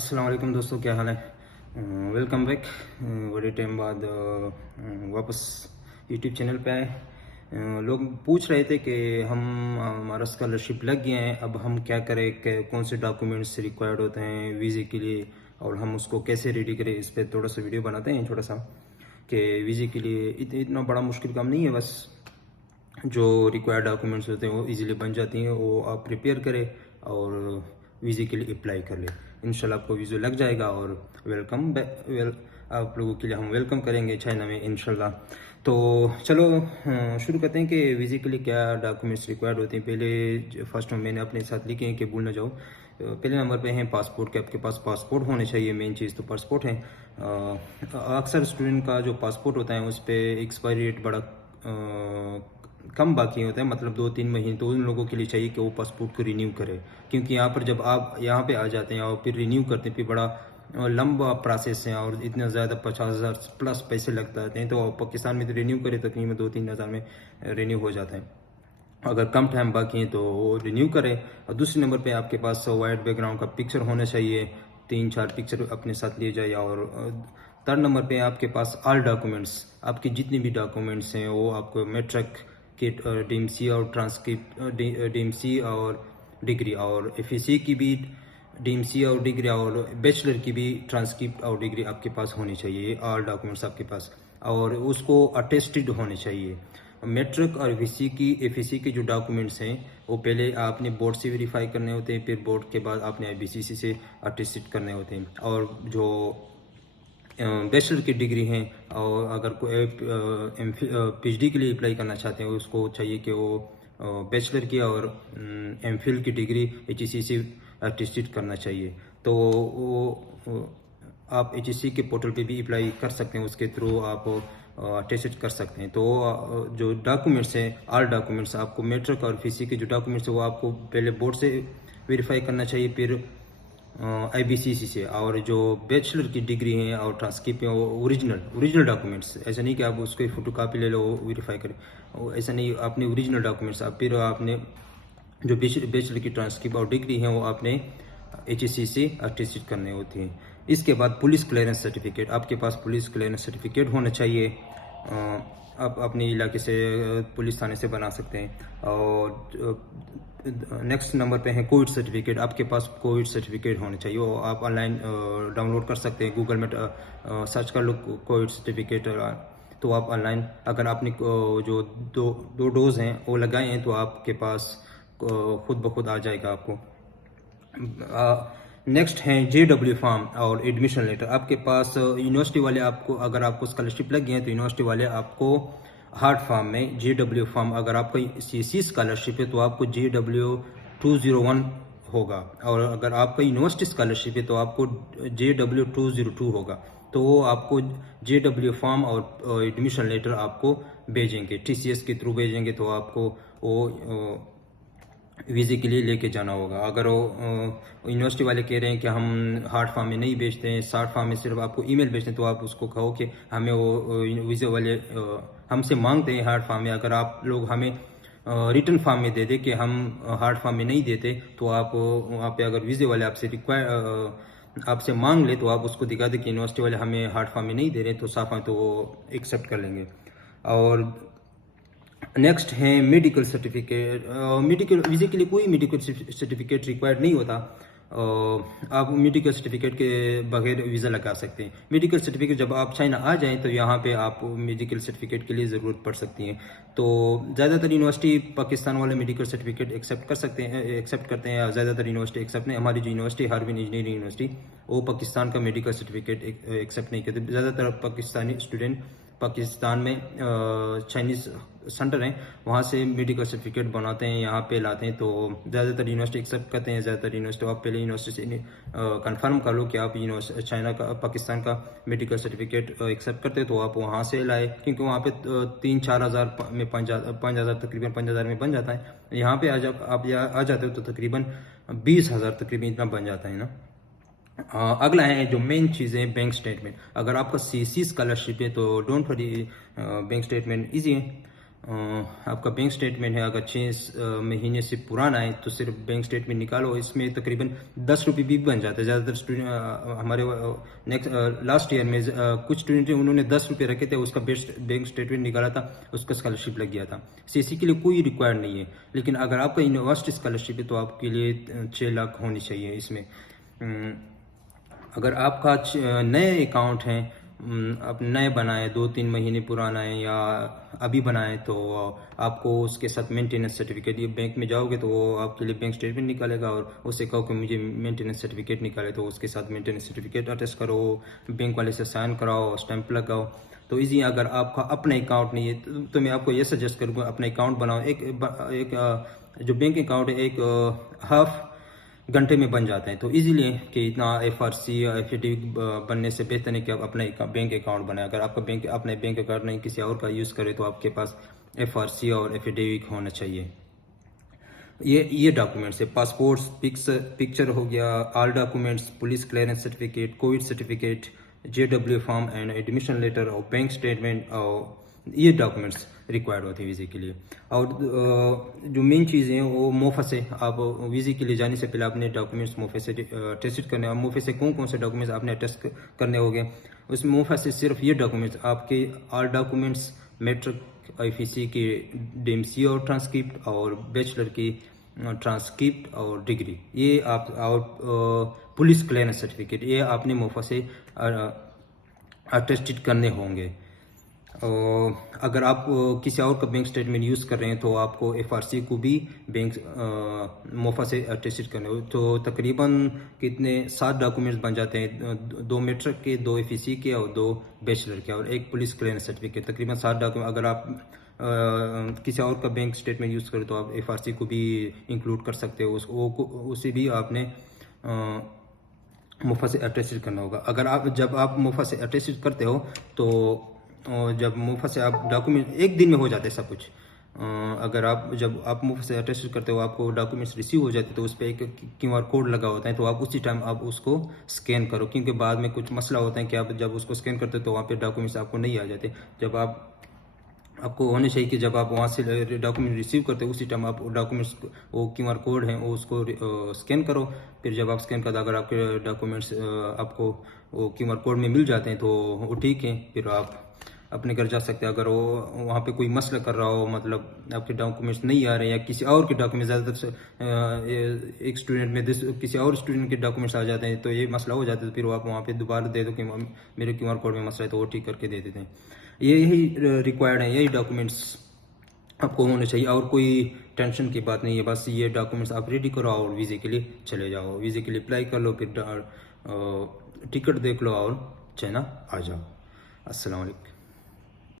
अस्सलाम वालेकुम दोस्तों, क्या हाल है। Welcome back. बड़े टाइम बाद वापस यूट्यूब चैनल पे आए। लोग पूछ रहे थे कि हमारा स्कॉलरशिप लग गया है, अब हम क्या करें, कौन से डॉक्यूमेंट्स रिक्वायर्ड होते हैं वीज़े के लिए और हम उसको कैसे रेडी करें। इस पर थोड़ा सा वीडियो बनाते हैं छोटा सा कि वीज़े के लिए इतना बड़ा मुश्किल काम नहीं है। बस जो रिक्वायर्ड डॉक्यूमेंट्स होते हैं वो इजीली बन जाती हैं, वो आप प्रिपेयर करें और वीज़े के लिए अप्लाई कर लें। इंशाल्लाह आपको वीज़ा लग जाएगा और आप लोगों के लिए हम वेलकम करेंगे चाइना में इंशाल्लाह। तो चलो शुरू करते हैं कि वीज़े के लिए क्या डॉक्यूमेंट्स रिक्वायर्ड होते हैं। पहले फर्स्ट में मैंने अपने साथ लिखे हैं कि भूल ना जाओ। पहले नंबर पे है पासपोर्ट के, आपके पास पासपोर्ट होने चाहिए। मेन चीज़ तो पासपोर्ट है। अक्सर स्टूडेंट का जो पासपोर्ट होता है उस पर एक्सपायरी डेट बड़ा कम बाकी होता है, मतलब 2-3 महीने। तो उन लोगों के लिए चाहिए कि वो पासपोर्ट को रिन्यू करें, क्योंकि यहाँ पर जब आप यहाँ पे आ जाते हैं और फिर रिन्यू करते हैं फिर बड़ा लंबा प्रोसेस है और इतना ज़्यादा 50,000 प्लस पैसे लग जाते हैं। तो पाकिस्तान में तो रिन्यू करें तकरीबन 2-3 हज़ार में रिन्यू हो जाता है। अगर कम टाइम बाकी है तो वो रिन्यू करें। और दूसरे नंबर पे आपके पास वाइट बैकग्राउंड का पिक्चर होना चाहिए, 3-4 पिक्चर अपने साथ लिए जाए। और थर्ड नंबर पे आपके पास ऑल डॉक्यूमेंट्स, आपके जितने भी डॉक्यूमेंट्स हैं वो आपको मैट्रिक के डीएमसी और ट्रांसक्रिप्ट डीएमसी और डिग्री, और एफएससी की भी डीएमसी और डिग्री, और बैचलर की भी ट्रांसक्रिप्ट और डिग्री आपके पास होनी चाहिए। ये ऑल डॉक्यूमेंट्स आपके पास, और उसको अटेस्टेड होने चाहिए। मैट्रिक और एफएससी के जो डॉक्यूमेंट्स हैं वो पहले आपने बोर्ड से वेरीफाई करने होते हैं, फिर बोर्ड के बाद आपने आईबीसीसी से अटेस्टेड करने होते हैं। और जो बैचलर की डिग्री हैं, और अगर कोई पीएचडी के लिए अप्लाई करना चाहते हैं उसको चाहिए कि वो बैचलर की और एमफिल की डिग्री एचईसी से अटेस्टेड करना चाहिए। तो वो आप एचईसी के पोर्टल पे भी अप्लाई कर सकते हैं, उसके थ्रू आप अटेस्टेड कर सकते हैं। तो जो डॉक्यूमेंट्स हैं, ऑल डॉक्यूमेंट्स आपको मैट्रिक और एफएससी के जो डॉक्यूमेंट्स हैं वो आपको पहले बोर्ड से वेरीफाई करना चाहिए, फिर आईबीसीसी से। और जो बैचलर की डिग्री है और ट्रांसक्रिप्ट है वो ओरिजिनल डॉक्यूमेंट्स, ऐसा नहीं कि आप उसकी फोटो कापी ले लो वेरीफाई करें, ऐसा नहीं। आपने ओरिजिनल डॉक्यूमेंट्स फिर आपने जो बैचलर की ट्रांसक्रिप्ट और डिग्री है वो आपने एचएससी से अटेस्टेड करने होते हैं। इसके बाद पुलिस क्लियरेंस सर्टिफिकेट, आपके पास पुलिस क्लियरेंस सर्टिफिकेट होना चाहिए। आप अपने इलाके से पुलिस थाने से बना सकते हैं। और नेक्स्ट नंबर पे है कोविड सर्टिफिकेट, आपके पास कोविड सर्टिफिकेट होना चाहिए। वो आप ऑनलाइन डाउनलोड कर सकते हैं, गूगल में सर्च कर लो कोविड सर्टिफिकेट। तो आप ऑनलाइन, अगर आपने जो दो डोज हैं वो लगाए हैं तो आपके पास खुद ब खुद आ जाएगा आपको। नेक्स्ट है जेडब्ल्यू फॉर्म और एडमिशन लेटर। आपके पास यूनिवर्सिटी वाले आपको, अगर आपको स्कॉलरशिप लग गई है तो यूनिवर्सिटी वाले आपको हार्ड फॉर्म में जेडब्ल्यू फॉर्म, अगर आपका सीसी स्कॉलरशिप है तो आपको JW201 होगा, और अगर आपका यूनिवर्सिटी स्कॉलरशिप है तो आपको JW202 होगा। तो वो आपको जेडब्ल्यू फॉर्म और एडमिशन लेटर आपको भेजेंगे, टीसीएस के थ्रू भेजेंगे। तो आपको वो वीज़े के लिए लेके जाना होगा। अगर वो यूनिवर्सिटी वाले कह रहे हैं कि हम हार्ड फॉर्म में नहीं भेजते हैं, सॉफ्ट फॉर्म में सिर्फ आपको ईमेल भेजते हैं, तो आप उसको कहो कि हमें वो वीज़े वाले हमसे मांगते हैं हार्ड फॉर्म में। अगर आप लोग हमें रिटर्न फॉर्म में दे दे कि हम हार्ड फॉर्म में नहीं देते, तो आप वहाँ पे अगर वीज़े वाले आपसे मांग ले तो आप उसको दिखा दें कि यूनिवर्सिटी वाले हमें हार्ड फॉर्म में नहीं दे रहे, तो सॉफ्ट फॉर्म तो वो एक्सेप्ट कर लेंगे। और नेक्स्ट है मेडिकल सर्टिफिकेट। मेडिकल वीज़े के लिए कोई मेडिकल सर्टिफिकेट रिक्वायर्ड नहीं होता। आप मेडिकल सर्टिफिकेट के बगैर वीज़ा लगा सकते हैं। मेडिकल सर्टिफिकेट जब आप चाइना आ जाएं तो यहाँ पे आप मेडिकल सर्टिफिकेट के लिए ज़रूरत पड़ सकती है। तो ज़्यादातर यूनिवर्सिटी पाकिस्तान वाले मेडिकल सर्टिफिकेट एक्सेप्ट करते हैं। ज़्यादातर यूनिवर्सिटी एक्सेप्ट नहीं, हमारी जो यूनिवर्सिटी हार्वर्ड इंजीनियरिंग यूनिवर्सिटी, वो पाकिस्तान का मेडिकल सर्टिफिकेट एक्सेप्ट नहीं करते। ज़्यादातर पाकिस्तानी स्टूडेंट पाकिस्तान में चाइनीज़ सेंटर हैं, वहाँ से मेडिकल सर्टिफिकेट बनाते हैं, यहाँ पे लाते हैं। तो ज़्यादातर यूनिवर्सिटी एक्सेप्ट करते हैं। ज़्यादातर यूनिवर्सिटी, आप पहले यूनिवर्सिटी से कंफर्म कर लो कि आप चाइना का, पाकिस्तान का मेडिकल सर्टिफिकेट एक्सेप्ट करते हैं, तो आप वहाँ से लाए, क्योंकि वहाँ पे 3-4 हज़ार में 5,000 तकरीबन 5,000 में बन जाता है। यहाँ पे जब आप आ जाते हो तो तकरीबन 20,000 तकरीबन इतना बन जाता है ना। अगला है जो मेन चीज़ें, बैंक स्टेटमेंट। अगर आपका सीसी स्कॉलरशिप है तो don't worry, bank statement easy है। आपका बैंक स्टेटमेंट है, अगर 6 महीने से पुराना है तो सिर्फ बैंक स्टेटमेंट निकालो। इसमें तकरीबन 10 रुपये भी बन जाता है। ज़्यादातर स्टूडेंट हमारे नेक्स्ट लास्ट ईयर में कुछ स्टूडेंट हैं, उन्होंने 10 रुपये रखे थे, उसका बेस्ट बैंक स्टेटमेंट निकाला था, उसका स्कॉलरशिप लग गया था। सीसी के लिए कोई रिक्वायर्ड नहीं है, लेकिन अगर आपका यूनिवर्सिटी स्कॉलरशिप है तो आपके लिए 6 लाख होनी चाहिए। इसमें अगर आपका नए अकाउंट हैं, आप नए बनाए 2-3 महीने पुराना है या अभी बनाए, तो आपको उसके साथ मेंटेनेंस सर्टिफिकेट, ये बैंक में जाओगे तो वो आपके लिए बैंक स्टेटमेंट निकालेगा और उससे कहो कि मुझे मेंटेनेंस सर्टिफिकेट निकाले, तो उसके साथ मेंटेनेंस सर्टिफिकेट अटैच करो, बैंक वाले से साइन कराओ, स्टैंप लगाओ, तो इजी। अगर आपका अपना अकाउंट नहीं है तो मैं आपको ये सजेस्ट करूँगा अपना अकाउंट बनाओ। एक जो बैंक अकाउंट है, एक हाफ घंटे में बन जाते हैं, तो इजीली है कि इतना FRC या एफिडेविट बनने से बेहतर है कि आप अपना बैंक अकाउंट बनाए। अगर आपका अपने बैंक अकाउंट नहीं किसी और का यूज़ करे तो आपके पास FRC और एफिडेविट होना चाहिए। ये डॉक्यूमेंट्स है, पासपोर्ट, पिक्चर हो गया, all documents, police clearance certificate, covid certificate, JW form and admission letter और बैंक स्टेटमेंट, और ये डॉक्यूमेंट्स रिक्वायर्ड होते हैं वीज़े के लिए। और जो मेन चीज़ें हैं वो मोफा से, आप वीज़े के लिए जाने से पहले अपने डॉक्यूमेंट्स मोफे से टेस्ट करने, और मोफे से कौन कौन से डॉक्यूमेंट्स आपने टेस्ट करने होंगे, उसमें मोफा से सिर्फ ये डॉक्यूमेंट्स, आपके ऑल डॉक्यूमेंट्स, मैट्रिक, IFEC के DMC और ट्रांसक्रिप्ट, और बैचलर की ट्रांसक्रिप्ट और डिग्री, ये आप, और पुलिस क्लियरेंस सर्टिफिकेट, ये आपने मोफा से अटेस्टेड करने होंगे। और अगर आप किसी और का बैंक स्टेटमेंट यूज़ कर रहे हैं तो आपको FRC को भी बैंक मोफा से अटेस्टेड करने हो, तो तकरीबन कितने 7 डॉक्यूमेंट्स बन जाते हैं, 2 मैट्रिक के, 2 FEC के और 2 बैचलर के, और एक पुलिस क्लियरेंस सर्टिफिकेट, तकरीबन 7 डॉक्यूमेंट। अगर आप किसी और का बैंक स्टेटमेंट यूज़ करें तो आप FRC को भी इंक्लूड कर सकते हो, उसे भी आपने मुफ़ा से अटैच करना होगा। अगर आप जब आप मुफ़ा से अटैच करते हो तो जब मुफ़ा से आप डॉक्यूमेंट एक दिन में हो जाते हैं सब कुछ। अगर आप जब आप मुफ़ा से अटैच करते हो, आपको डॉक्यूमेंट्स रिसीव हो जाते तो उस पर एक QR कोड लगा होता है, तो आप उसी टाइम आप उसको स्कैन करो, क्योंकि बाद में कुछ मसला होता है कि आप जब उसको स्कैन करते हो तो वहाँ पे डॉक्यूमेंट्स आपको नहीं आ जाते। जब आपको होने चाहिए कि जब आप वहाँ से डॉक्यूमेंट रिसीव करते हो उसी टाइम आप डॉक्यूमेंट्स, वो QR कोड है वो उसको स्कैन करो। फिर जब आप स्कैन करते, अगर आपके डॉक्यूमेंट्स आपको वो QR कोड में मिल जाते हैं तो वो ठीक है, फिर आप अपने घर जा सकते हैं। अगर वो वहाँ पे कोई मसला कर रहा हो, मतलब आपके डॉक्यूमेंट्स नहीं आ रहे हैं या किसी और के डॉक्यूमेंट्स, ज़्यादातर एक स्टूडेंट में किसी और स्टूडेंट के डॉक्यूमेंट्स आ जाते हैं, तो ये मसला हो जाता है, तो फिर आप वहाँ पे दोबारा दे दो कि मेरे QR कोड में मसला है, तो वो ठीक करके दे देते हैं। यही रिक्वायर्ड है, यही डॉक्यूमेंट्स आपको होने चाहिए, और कोई टेंशन की बात नहीं है। बस ये डॉक्यूमेंट्स आप रेडी करो और वीज़े के लिए चले जाओ, वीज़े के लिए अप्लाई कर लो, फिर टिकट देख लो और चाइना आ जाओ। अस्सलाम वालेकुम।